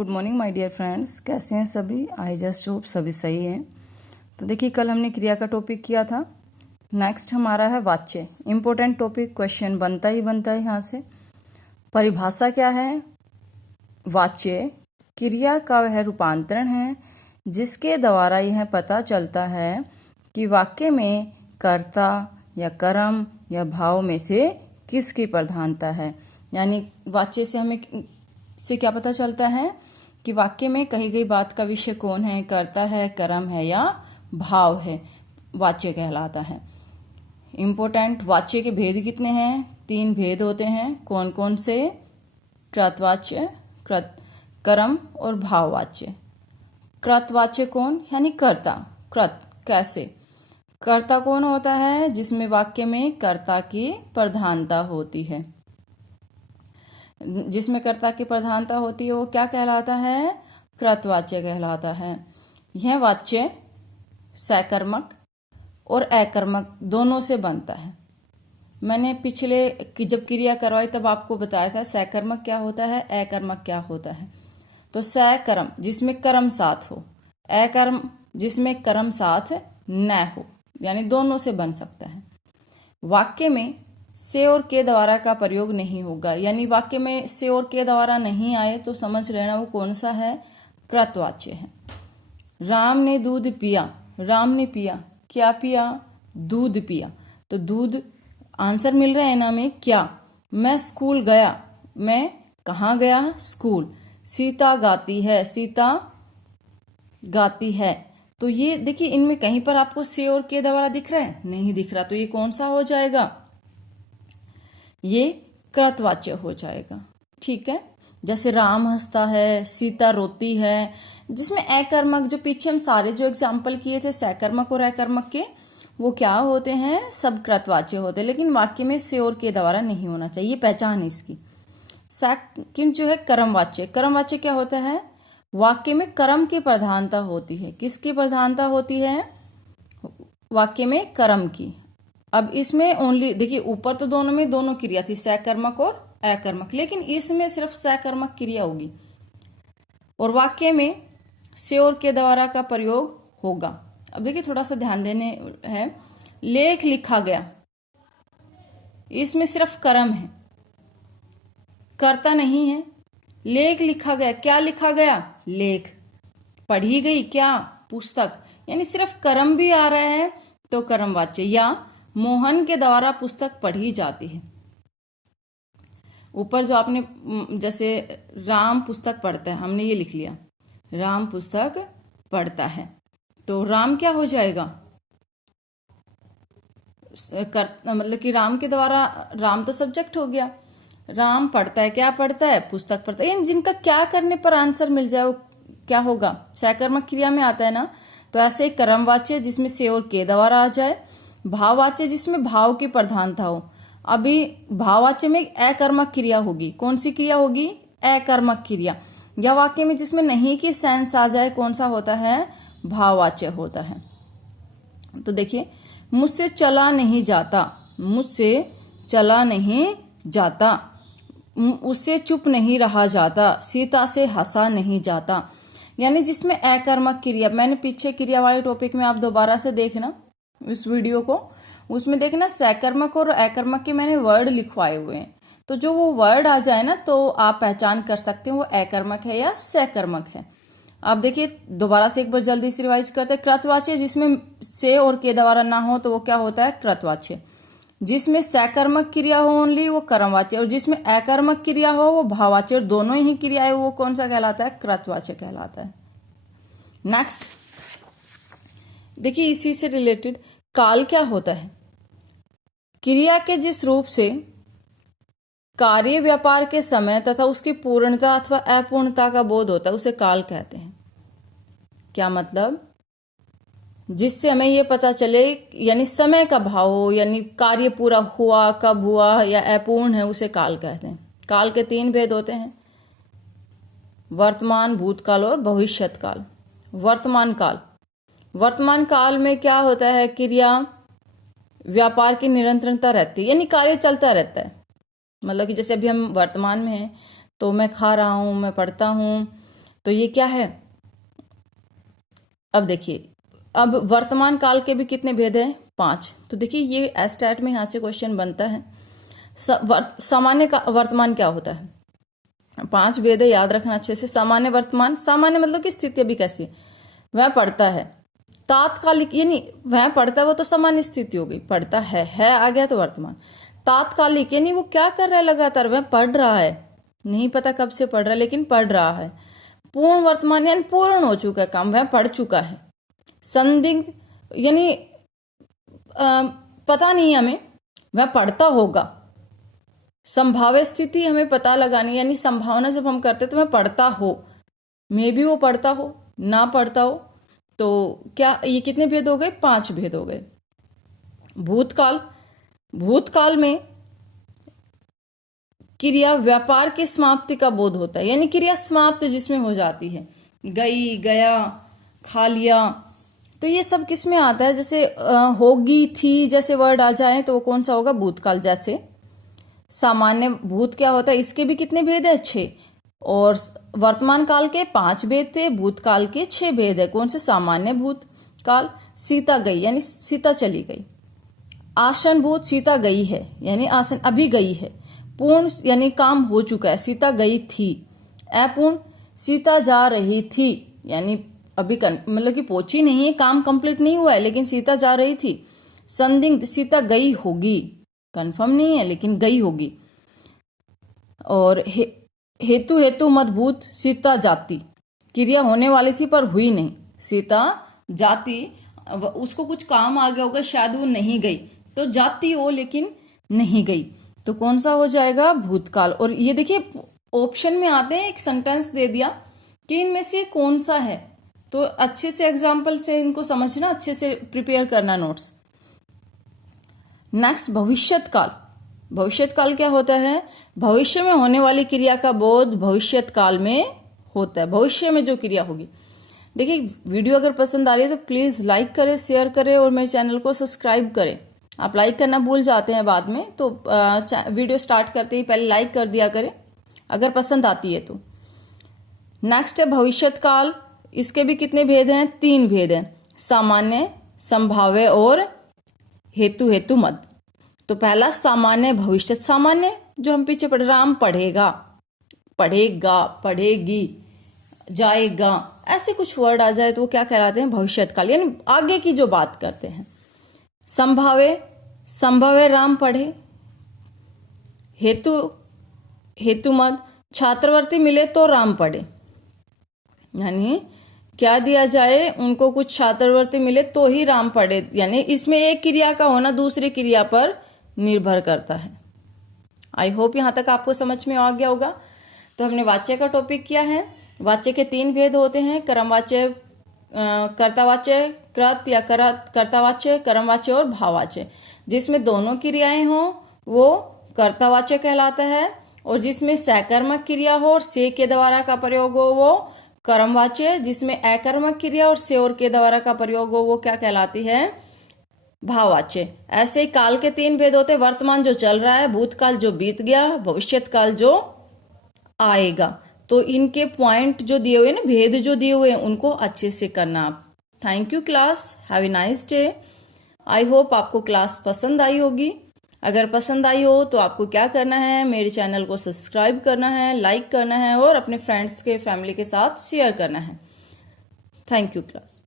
Good morning my dear friends, कैसे हैं सभी। आई जस्ट होप सभी सही हैं। तो देखिए, कल हमने क्रिया का टॉपिक किया था। नेक्स्ट हमारा है वाच्य। इम्पोर्टेंट टॉपिक, क्वेश्चन बनता ही यहाँ से। परिभाषा क्या है? वाच्य क्रिया का वह रूपांतरण है जिसके द्वारा यह पता चलता है कि वाक्य में कर्ता या कर्म या भाव में से किसकी प्रधानता है। यानी वाच्य से हमें क्या पता चलता है कि वाक्य में कही गई बात का विषय कौन है, कर्ता है, कर्म है या भाव है, वाच्य कहलाता है। इम्पोर्टेंट, वाच्य के भेद कितने हैं? 3 भेद होते हैं। कौन कौन से? कृतवाच्य, कर्म और भाववाच्य। कृतवाच्य कौन? यानी कर्ता। कृत कैसे? कर्ता कौन होता है? जिसमें वाक्य में कर्ता की प्रधानता होती है। जिसमें कर्ता की प्रधानता होती है वो क्या कहलाता है? कृतवाच्य कहलाता है। यह वाच्य सकर्मक और अकर्मक दोनों से बनता है। मैंने पिछले जब क्रिया करवाई तब आपको बताया था सकर्मक क्या होता है, अकर्मक क्या होता है। तो सकर्म जिसमें कर्म साथ हो, अकर्म जिसमें कर्म साथ न हो, यानी दोनों से बन सकता है। वाक्य में से और के द्वारा का प्रयोग नहीं होगा, यानी वाक्य में से और के द्वारा नहीं आए तो समझ लेना वो कौन सा है? कृतवाच्य है। राम ने दूध पिया। राम ने पिया, क्या पिया? दूध पिया। तो दूध आंसर मिल रहा है ना में क्या? मैं स्कूल गया। मैं कहाँ गया? स्कूल। सीता गाती है। सीता गाती है। तो ये देखिए, इनमें कहीं पर आपको से और के द्वारा दिख रहा है? नहीं दिख रहा। तो ये कौन सा हो जाएगा? ये कृतवाच्य हो जाएगा। ठीक है। जैसे राम हंसता है, सीता रोती है, जिसमें अकर्मक, जो पीछे हम सारे जो एग्जाम्पल किए थे सकर्मक और अकर्मक के, वो क्या होते हैं? सब कृतवाच्य होते हैं। लेकिन वाक्य में से और के द्वारा नहीं होना चाहिए, ये पहचान है इसकी। सेकंड जो है कर्मवाच्य। कर्मवाच्य क्या होता है? वाक्य में कर्म की प्रधानता होती है। किसकी प्रधानता होती है? वाक्य में कर्म की। अब इसमें ओनली देखिए, ऊपर तो दोनों में दोनों क्रिया थी, सकर्मक और अकर्मक, लेकिन इसमें सिर्फ सकर्मक क्रिया होगी और वाक्य में से और के द्वारा का प्रयोग होगा। अब देखिए, थोड़ा सा ध्यान देने है। लेख लिखा गया, इसमें सिर्फ कर्म है, कर्ता नहीं है। लेख लिखा गया, क्या लिखा गया? लेख। पढ़ी गई क्या? पुस्तक। यानी सिर्फ कर्म भी आ रहा है तो कर्मवाच्य। या मोहन के द्वारा पुस्तक पढ़ी जाती है। ऊपर जो आपने जैसे राम पुस्तक पढ़ता है, हमने ये लिख लिया, राम पुस्तक पढ़ता है, तो राम क्या हो जाएगा? मतलब कि राम के द्वारा, राम तो सब्जेक्ट हो गया। राम पढ़ता है, क्या पढ़ता है? पुस्तक पढ़ता है। जिनका क्या करने पर आंसर मिल जाए वो क्या होगा? सकर्मक क्रिया में आता है ना। तो ऐसे कर्मवाच्य जिसमें से और के द्वारा आ जाए, भाववाच्य जिसमें भाव की प्रधानता हो। अभी भाववाच्य में अकर्मक क्रिया होगी। कौन सी क्रिया होगी? अकर्मक क्रिया। या वाक्य में जिसमें नहीं की सेंस आ जाए, कौन सा होता है? भाववाच्य होता है। तो देखिए, मुझसे चला नहीं जाता, मुझसे चला नहीं जाता, उससे चुप नहीं रहा जाता, सीता से हंसा नहीं जाता। यानी जिसमें अकर्मक क्रिया, मैंने पीछे क्रिया वाले टॉपिक में आप दोबारा से देखना इस वीडियो को, उसमें देखना सकर्मक और अकर्मक के मैंने वर्ड लिखवाए हुए हैं। तो जो वो वर्ड आ जाए ना तो आप पहचान कर सकते हैं वो अकर्मक है या सकर्मक है। आप देखिए, दोबारा से एक बार जल्दी से रिवाइज करते हैं। कृतवाच्य जिसमें से और के द्वारा ना हो तो वो क्या होता है? कृतवाच्य। जिसमें सकर्मक क्रिया हो ओनली वो कर्मवाच्य, और जिसमें अकर्मक क्रिया हो वो भाववाच्य, और दोनों ही क्रियाएं वो कौन सा कहलाता है? कृतवाच्य कहलाता है। नेक्स्ट देखिए, इसी से रिलेटेड काल क्या होता है? क्रिया के जिस रूप से कार्य व्यापार के समय तथा उसकी पूर्णता अथवा अपूर्णता का बोध होता है उसे काल कहते हैं। क्या मतलब? जिससे हमें ये पता चले, यानी समय का भाव हो, यानी कार्य पूरा हुआ, कब हुआ या अपूर्ण है, उसे काल कहते हैं। काल के 3 भेद होते हैं, वर्तमान, भूतकाल और भविष्यत काल। वर्तमान काल, वर्तमान काल में क्या होता है? क्रिया व्यापार की निरंतरता रहती है, यानी कार्य चलता रहता है। मतलब कि जैसे अभी हम वर्तमान में हैं तो मैं खा रहा हूँ, मैं पढ़ता हूँ, तो ये क्या है? अब देखिए, अब वर्तमान काल के भी कितने भेद हैं? 5। तो देखिए ये एस्टैट में यहाँ से क्वेश्चन बनता है। सामान्य का वर्तमान क्या होता है? 5 भेद है, याद रखना अच्छे से। सामान्य वर्तमान, सामान्य मतलब कि स्थिति अभी कैसी है, वह पढ़ता है। तात्कालिक यानी वह पढ़ता है, वो तो सामान्य स्थिति हो गई, पढ़ता है आ गया तो वर्तमान। तात्कालिक यानी वो क्या कर रहा है लगातार, वह पढ़ रहा है, नहीं पता कब से पढ़ रहा है लेकिन पढ़ रहा है। पूर्ण वर्तमान यानी पूर्ण हो चुका है काम, वह पढ़ चुका है। संदिग्ध यानी पता नहीं हमें, वह पढ़ता होगा। संभाव्य स्थिति हमें पता लगानी, यानी संभावना जब हम करते तो वह पढ़ता हो, मे भी वो पढ़ता हो, ना पढ़ता हो। तो क्या ये कितने भेद हो गए? 5 भेद हो गए। भूतकाल, भूतकाल में क्रिया व्यापार की समाप्ति का बोध होता है, यानी क्रिया समाप्त जिसमें हो जाती है, गई, गया, खा लिया। तो ये सब किस में आता है? जैसे होगी, थी जैसे वर्ड आ जाए तो वो कौन सा होगा? भूतकाल। जैसे सामान्य भूत क्या होता है, इसके भी कितने भेद है? 6। और वर्तमान काल के 5 भेद थे, भूतकाल के 6 भेद है। कौन से? सामान्य भूतकाल। सीता गई यानी सीता चली गई। आसन भूत, सीता गई है यानी आसन अभी गई है। पूर्ण यानी काम हो चुका है, सीता गई थी। अपूर्ण, सीता जा रही थी यानी अभी मतलब कि पहुंची नहीं है, काम कंप्लीट नहीं हुआ है लेकिन सीता जा रही थी। संदिग्ध, सीता गई होगी, कंफर्म नहीं है लेकिन गई होगी। और हेतु, हेतु मदभूत, सीता जाती, क्रिया होने वाली थी पर हुई नहीं, सीता जाती, उसको कुछ काम आ गया होगा, शायद वो नहीं गई, तो जाती हो लेकिन नहीं गई। तो कौन सा हो जाएगा? भूतकाल। और ये देखिए ऑप्शन में आते हैं, एक सेंटेंस दे दिया कि इनमें से कौन सा है, तो अच्छे से एग्जाम्पल से इनको समझना, अच्छे से प्रिपेयर करना नोट्स। नेक्स्ट, भविष्यत काल। भविष्यत काल क्या होता है? भविष्य में होने वाली क्रिया का बोध भविष्यत काल में होता है, भविष्य में जो क्रिया होगी। देखिए वीडियो अगर पसंद आ रही है तो प्लीज़ लाइक करें, शेयर करें और मेरे चैनल को सब्सक्राइब करें। आप लाइक करना भूल जाते हैं बाद में, तो वीडियो स्टार्ट करते ही पहले लाइक कर दिया करें अगर पसंद आती है तो। नेक्स्ट है भविष्यत काल। इसके भी कितने भेद हैं? 3 भेद हैं, सामान्य, संभाव्य और हेतु, हेतु मद। तो पहला सामान्य, भविष्यत सामान्य जो हम पीछे पढ़, राम पढ़ेगा, पढ़ेगा, पढ़ेगी, जाएगा, ऐसे कुछ वर्ड आ जाए तो वो क्या कहलाते हैं? भविष्यत काल, यानी आगे की जो बात करते हैं। संभाव्य, संभव राम पढ़े। हेतु, हेतु मद, छात्रवृत्ति मिले तो राम पढ़े, यानी क्या दिया जाए, उनको कुछ छात्रवृत्ति मिले तो ही राम पढ़े, यानी इसमें एक क्रिया का होना दूसरी क्रिया पर निर्भर करता है। आई होप यहाँ तक आपको समझ में आ गया होगा। तो हमने वाच्य का टॉपिक किया है। वाच्य के 3 भेद होते हैं, कर्मवाच्य, कर्तावाच्य, कृत या कर्तावाच्य, कर्मवाच्य और भाववाच्य। जिसमें दोनों क्रियाएं हो वो कर्तावाच्य कहलाता है, और जिसमें सकर्मक क्रिया हो और से के द्वारा का प्रयोग हो वो कर्मवाच्य, जिसमें अकर्मक क्रिया और से और के द्वारा का प्रयोग हो वो क्या कहलाती है? भाववाच्य। ऐसे ही काल के 3 भेद होते हैं, वर्तमान जो चल रहा है, भूतकाल जो बीत गया, भविष्यत काल जो आएगा। तो इनके पॉइंट जो दिए हुए ना, भेद जो दिए हुए हैं, उनको अच्छे से करना आप। Thank you class, have a nice day. I hope आपको क्लास पसंद आई होगी। अगर पसंद आई हो तो आपको क्या करना है, मेरे चैनल को सब्सक्राइब करना है, लाइक करना है और अपने फ्रेंड्स के फैमिली के साथ शेयर करना है। Thank you class.